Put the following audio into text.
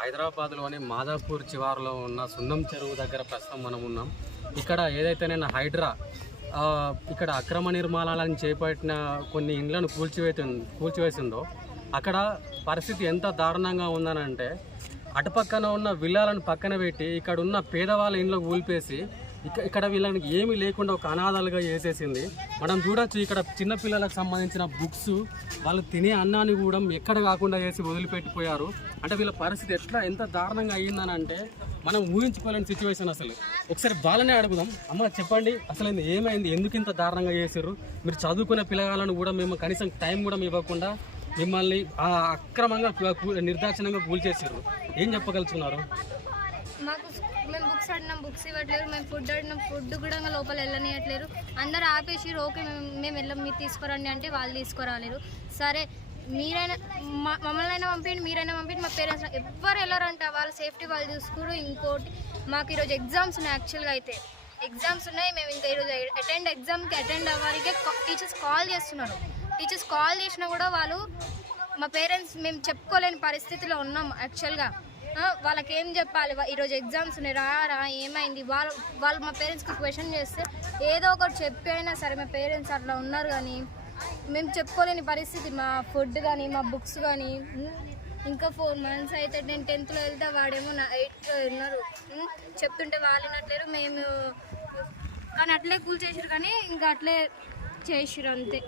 హైదరాబాద్లోని మాదాపూర్ శివారులో ఉన్న సున్నం చెరువు దగ్గర ప్రస్తుతం మనం ఉన్నాం. ఇక్కడ ఏదైతే నేను హైడ్రా ఇక్కడ అక్రమ నిర్మాణాలను చేపట్టిన కొన్ని ఇండ్లను కూల్చివేసిందో అక్కడ పరిస్థితి ఎంత దారుణంగా ఉందనంటే, అటుపక్కన ఉన్న విల్లాలను పక్కన పెట్టి ఇక్కడ ఉన్న పేదవాళ్ళ ఇంట్లో కూల్పేసి ఇక్కడ వీళ్ళకి ఏమీ లేకుండా ఒక అనాథాలుగా చేసేసింది. మనం చూడొచ్చు ఇక్కడ చిన్నపిల్లలకు సంబంధించిన బుక్స్, వాళ్ళు తినే అన్నాన్ని కూడా ఎక్కడ కాకుండా చేసి వదిలిపెట్టిపోయారు. అంటే వీళ్ళ పరిస్థితి ఎంత దారుణంగా అయ్యిందని అంటే మనం ఊహించుకోలేని సిచ్యువేషన్. అసలు ఒకసారి వాళ్ళనే అడుగుదాం. అమ్మ చెప్పండి, అసలు ఏమైంది, ఎందుకు ఇంత దారుణంగా చేశారు? మీరు చదువుకునే పిల్లగాళ్ళను కూడా మేము కనీసం టైం కూడా ఇవ్వకుండా మిమ్మల్ని అక్రమంగా నిర్దాక్షిణంగా కూల్చేసారు. ఏం చెప్పగలుగుతున్నారు? మాకు మేము బుక్స్ అడినాం, బుక్స్ ఇవ్వట్లేరు. మేము ఫుడ్ అడినాం, ఫుడ్ కూడా లోపల వెళ్ళనియట్లేరు. అందరూ ఆపేసి ఓకే మేము వెళ్ళాం, మీరు తీసుకురండి అంటే వాళ్ళు తీసుకురాలేరు. సరే మీరైనా మమ్మల్ని అయినా పంపించండి, మీరైనా పంపించండి, మా పేరెంట్స్ ఎవ్వరు వెళ్ళారంట. వాళ్ళ సేఫ్టీ వాళ్ళు చూసుకోరు. ఇంకోటి మాకు ఈరోజు ఎగ్జామ్స్ ఉన్నాయి. యాక్చువల్గా అయితే ఎగ్జామ్స్ ఉన్నాయి. మేము ఇంకా ఈరోజు ఎగ్జామ్కి అటెండ్ అవ్వడానికే టీచర్స్ కాల్ చేస్తున్నారు. టీచర్స్ కాల్ చేసినా కూడా వాళ్ళు మా పేరెంట్స్ మేము చెప్పుకోలేని పరిస్థితిలో ఉన్నాం. యాక్చువల్గా వాళ్ళకి ఏం చెప్పాలి? ఈరోజు ఎగ్జామ్స్ ఉన్నాయి, రా ఏమైంది? వాళ్ళు మా పేరెంట్స్కి క్వశ్చన్ చేస్తే ఏదో ఒకటి చెప్పి అయినా సరే మా పేరెంట్స్ అట్లా ఉన్నారు. కానీ మేము చెప్పుకోలేని పరిస్థితి. మా ఫుడ్ కానీ మా బుక్స్ కానీ ఇంకా 4 months అయితే నేను 10th వెళ్తే వాడేమో 8th ఉన్నారు. చెప్తుంటే వాళ్ళు వినట్లేరు. మేము కానీ అట్లే కూల్ చేసారు, కానీ ఇంకా అట్లే చేసారు అంతే.